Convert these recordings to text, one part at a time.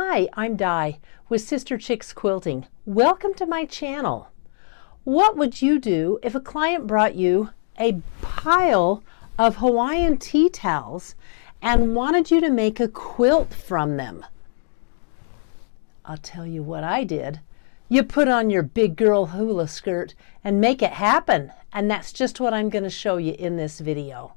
Hi, I'm Di with Sister Chicks Quilting. Welcome to my channel. What would you do if a client brought you a pile of Hawaiian tea towels and wanted you to make a quilt from them? I'll tell you what I did. You put on your big girl hula skirt and make it happen. And that's just what I'm going to show you in this video.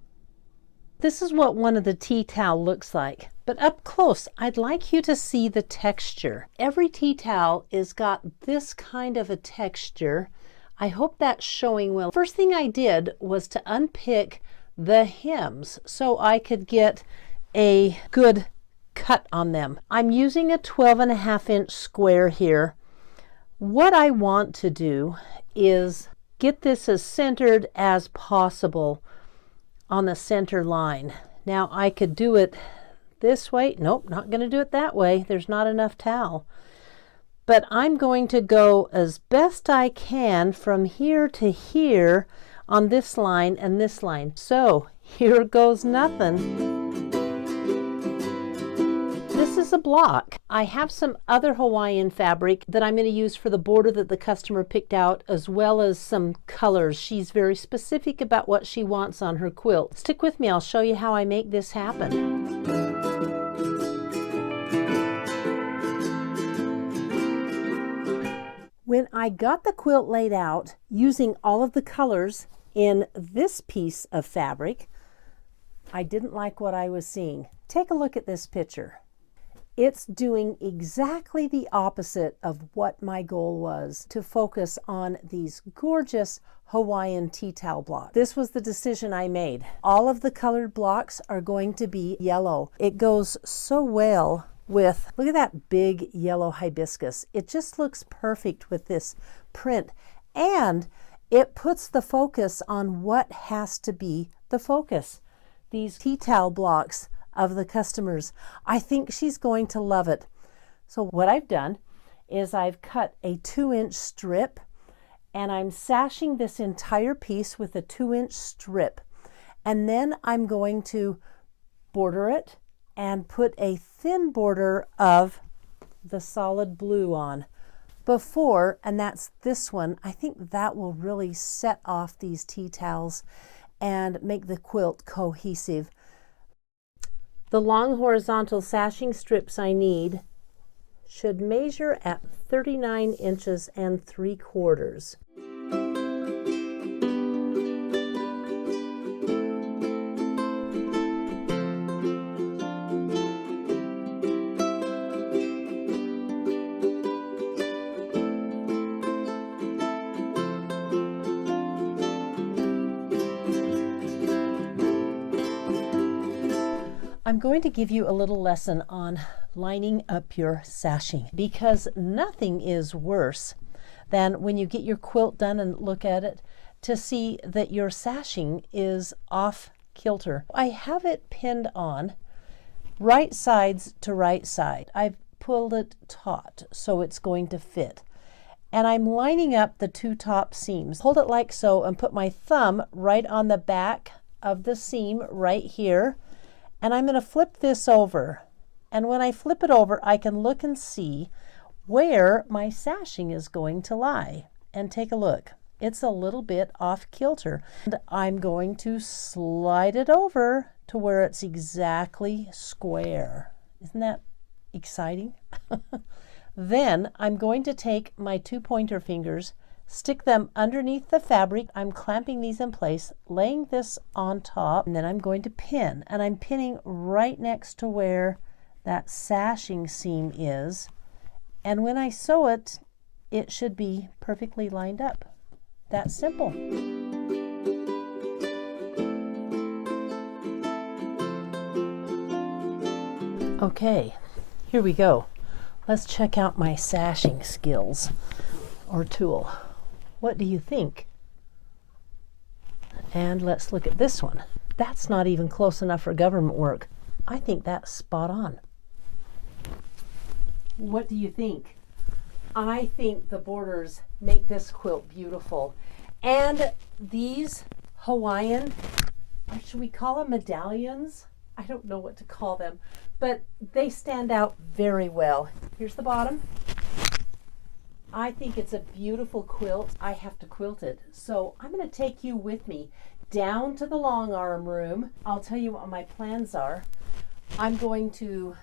This is what one of the tea towel looks like, but up close, I'd like you to see the texture. Every tea towel is got this kind of a texture. I hope that's showing well. First thing I did was to unpick the hems so I could get a good cut on them. I'm using a 12.5-inch square here. What I want to do is get this as centered as possible on the center line. Now I could do it this way. Nope, not going to do it that way. There's not enough towel. But I'm going to go as best I can from here to here on this line and this line. So here goes nothing. This is a block. I have some other Hawaiian fabric that I'm going to use for the border that the customer picked out, as well as some colors. She's very specific about what she wants on her quilt. Stick with me, I'll show you how I make this happen. When I got the quilt laid out using all of the colors in this piece of fabric, I didn't like what I was seeing. Take a look at this picture. It's doing exactly the opposite of what my goal was, to focus on these gorgeous Hawaiian tea towel blocks. This was the decision I made. All of the colored blocks are going to be yellow. It goes so well with, look at that big yellow hibiscus. It just looks perfect with this print, and it puts the focus on what has to be the focus. These tea towel blocks of the customers. I think she's going to love it. So what I've done is I've cut a 2-inch strip, and I'm sashing this entire piece with a 2-inch strip. And then I'm going to border it and put a thin border of the solid blue on before, and that's this one. I think that will really set off these tea towels and make the quilt cohesive. The long horizontal sashing strips I need should measure at 39 inches and 3/4. I'm going to give you a little lesson on lining up your sashing, because nothing is worse than when you get your quilt done and look at it to see that your sashing is off kilter. I have it pinned on right sides to right side. I've pulled it taut so it's going to fit. And I'm lining up the two top seams. Hold it like so and put my thumb right on the back of the seam right here. And I'm going to flip this over. And when I flip it over, I can look and see where my sashing is going to lie. And take a look. It's a little bit off kilter. And I'm going to slide it over to where it's exactly square. Isn't that exciting? Then I'm going to take my 2 pointer fingers, stick them underneath the fabric. I'm clamping these in place, laying this on top, and then I'm going to pin. And I'm pinning right next to where that sashing seam is. And when I sew it, it should be perfectly lined up. That's simple. Okay, here we go. Let's check out my sashing skills or tool. What do you think? And let's look at this one. That's not even close enough for government work. I think that's spot on. What do you think? I think the borders make this quilt beautiful. And these Hawaiian, or should we call them medallions? I don't know what to call them, but they stand out very well. Here's the bottom. I think it's a beautiful quilt. I have to quilt it. So I'm going to take you with me down to the Longarm room. I'll tell you what my plans are. I'm going to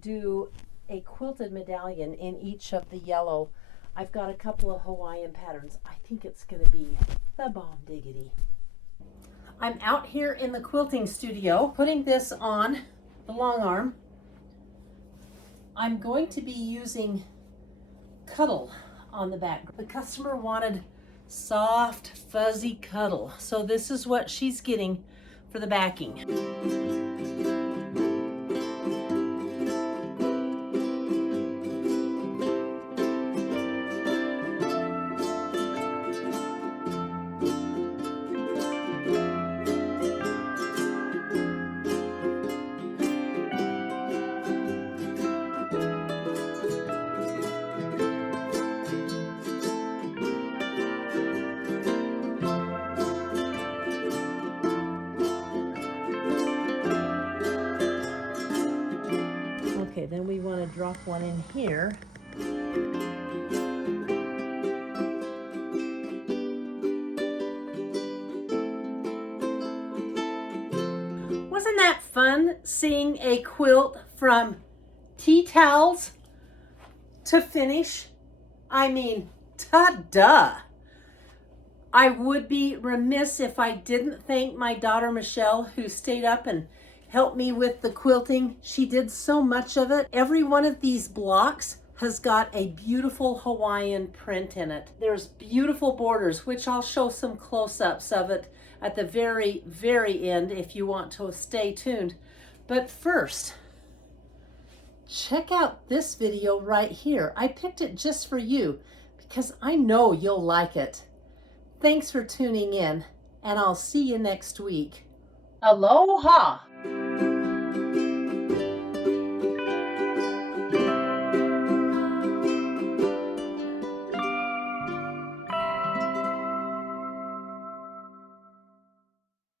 do a quilted medallion in each of the yellow. I've got a couple of Hawaiian patterns. I think it's going to be the bomb diggity. I'm out here in the quilting studio putting this on the Longarm. I'm going to be using cuddle on the back. The customer wanted soft, fuzzy cuddle, so this is what she's getting for the backing. Okay, then we want to drop one in here. Wasn't that fun seeing a quilt from tea towels to finish? I mean, ta-da! I would be remiss if I didn't thank my daughter Michelle, who stayed up and helped me with the quilting. She did so much of it. Every one of these blocks has got a beautiful Hawaiian print in it. There's beautiful borders, which I'll show some close-ups of it at the very, very end if you want to stay tuned. But first, check out this video right here. I picked it just for you because I know you'll like it. Thanks for tuning in, and I'll see you next week. Aloha!